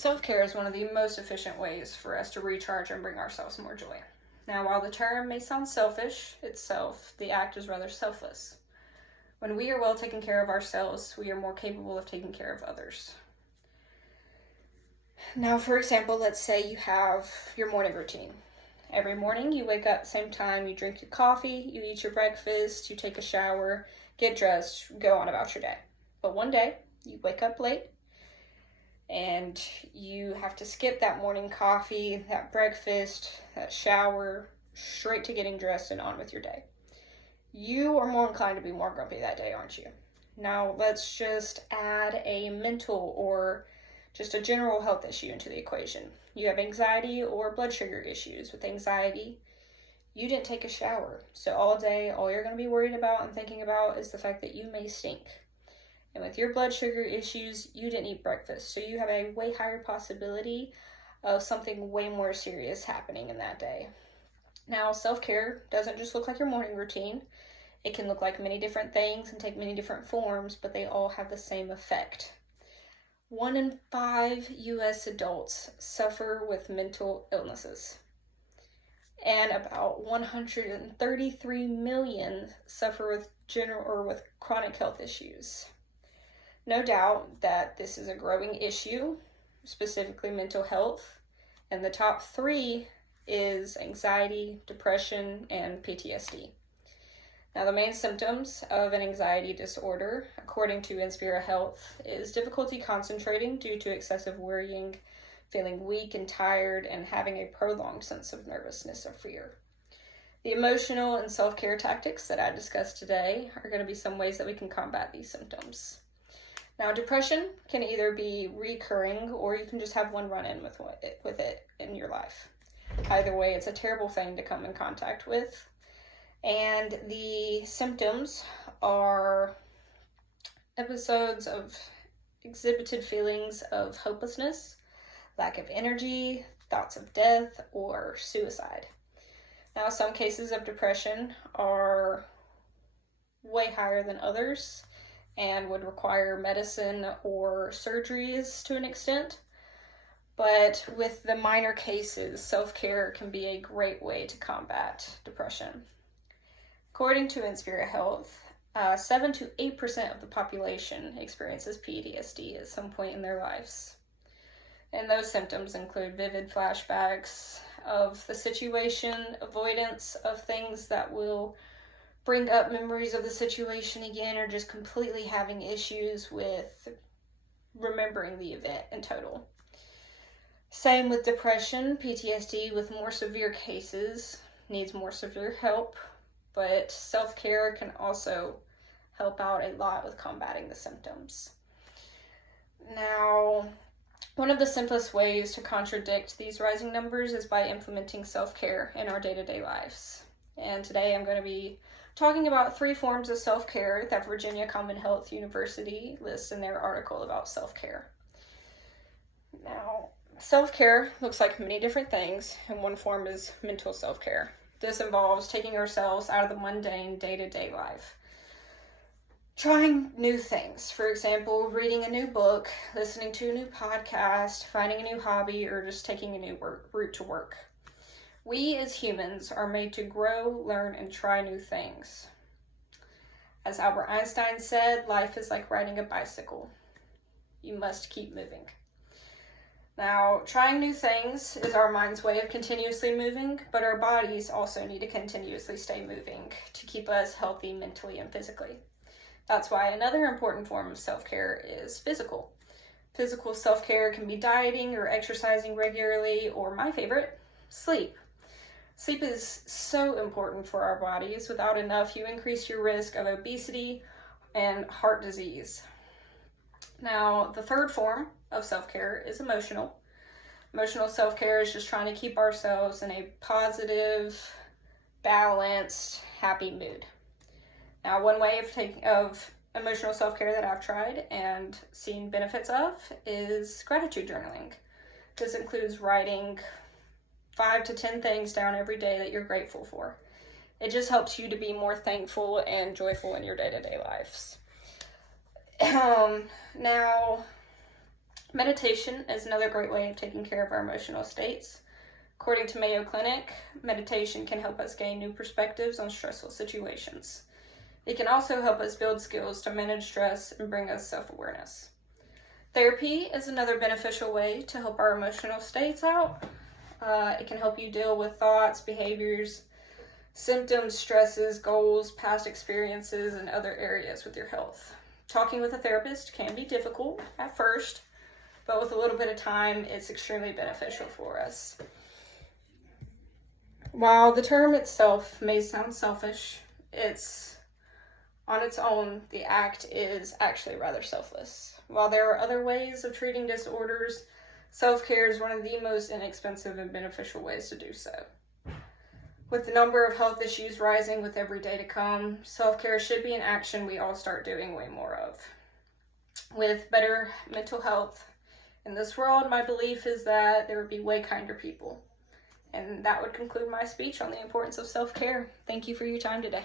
Self-care is one of the most efficient ways for us to recharge and bring ourselves more joy. Now, while the term may sound selfish itself, the act is rather selfless. When we are well taken care of ourselves, we are more capable of taking care of others. Now, for example, let's say you have your morning routine. Every morning you wake up same time, you drink your coffee, you eat your breakfast, you take a shower, get dressed, go on about your day. But one day, you wake up late, and you have to skip that morning coffee, that breakfast, that shower, straight to getting dressed and on with your day. You are more inclined to be more grumpy that day, aren't you? Now, let's just add a mental or just a general health issue into the equation. You have anxiety or blood sugar issues. With anxiety, you didn't take a shower. So all day, all you're going to be worried about and thinking about is the fact that you may stink. And with your blood sugar issues, you didn't eat breakfast. So you have a way higher possibility of something way more serious happening in that day. Now, self-care doesn't just look like your morning routine. It can look like many different things and take many different forms, but they all have the same effect. 1 in 5 U.S. adults suffer with mental illnesses. And about 133 million suffer with general or with chronic health issues. No doubt that this is a growing issue, specifically mental health, and the top 3 is anxiety, depression, and PTSD. Now, the main symptoms of an anxiety disorder, according to Inspira Health, is difficulty concentrating due to excessive worrying, feeling weak and tired, and having a prolonged sense of nervousness or fear. The emotional and self-care tactics that I discussed today are going to be some ways that we can combat these symptoms. Now, depression can either be recurring or you can just have one run-in with it in your life. Either way, it's a terrible thing to come in contact with. And the symptoms are episodes of exhibited feelings of hopelessness, lack of energy, thoughts of death, or suicide. Now, some cases of depression are way higher than others and would require medicine or surgeries to an extent. But with the minor cases, self-care can be a great way to combat depression. According to Inspira Health, 7 to 8% of the population experiences PTSD at some point in their lives. And those symptoms include vivid flashbacks of the situation, avoidance of things that will bring up memories of the situation again, or just completely having issues with remembering the event in total. Same with depression. PTSD with more severe cases needs more severe help, but self-care can also help out a lot with combating the symptoms. Now, one of the simplest ways to contradict these rising numbers is by implementing self-care in our day-to-day lives. And today I'm going to be talking about 3 forms of self-care that Virginia Commonwealth University lists in their article about self-care. Now, self-care looks like many different things, and one form is mental self-care. This involves taking ourselves out of the mundane day-to-day life. Trying new things, for example, reading a new book, listening to a new podcast, finding a new hobby, or just taking a new route to work. We as humans are made to grow, learn, and try new things. As Albert Einstein said, life is like riding a bicycle. You must keep moving. Now, trying new things is our mind's way of continuously moving, but our bodies also need to continuously stay moving to keep us healthy mentally and physically. That's why another important form of self-care is physical. Physical self-care can be dieting or exercising regularly, or my favorite, sleep. Sleep is so important for our bodies. Without enough, you increase your risk of obesity and heart disease. Now, the third form of self-care is emotional. Emotional self-care is just trying to keep ourselves in a positive, balanced, happy mood. Now, one way of emotional self-care that I've tried and seen benefits of is gratitude journaling. This includes writing 5 to 10 things down every day that you're grateful for. It just helps you to be more thankful and joyful in your day-to-day lives. Now, Meditation is another great way of taking care of our emotional states. According to Mayo Clinic, meditation can help us gain new perspectives on stressful situations. It can also help us build skills to manage stress and bring us self-awareness. Therapy is another beneficial way to help our emotional states out. It can help you deal with thoughts, behaviors, symptoms, stresses, goals, past experiences, and other areas with your health. Talking with a therapist can be difficult at first, but with a little bit of time, it's extremely beneficial for us. While the term itself may sound selfish, it's on its own, the act is actually rather selfless. While there are other ways of treating disorders, self-care is one of the most inexpensive and beneficial ways to do so. With the number of health issues rising with every day to come, self-care should be an action we all start doing way more of. With better mental health in this world, my belief is that there would be way kinder people. And that would conclude my speech on the importance of self-care. Thank you for your time today.